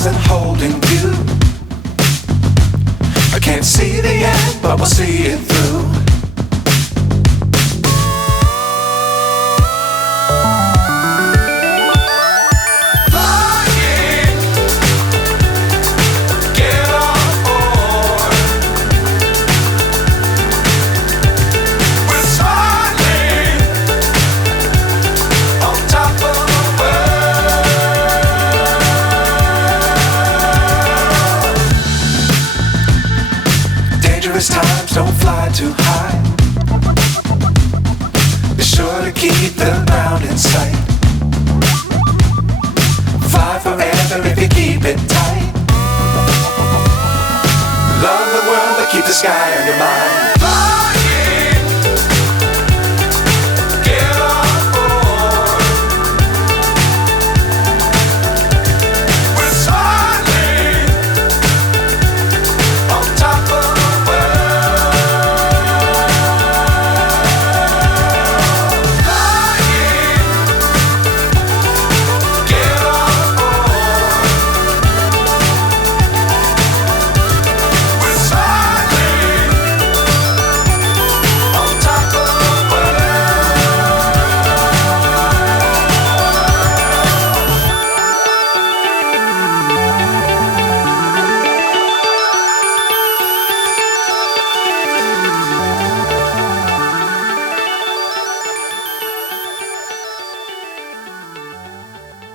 stars and holding you. I can't see the end, but we'll see it through. Times don't fly too high. Be sure to keep the ground in sight. Fly forever if you keep it tight. Love the world but keep the sky on your mind.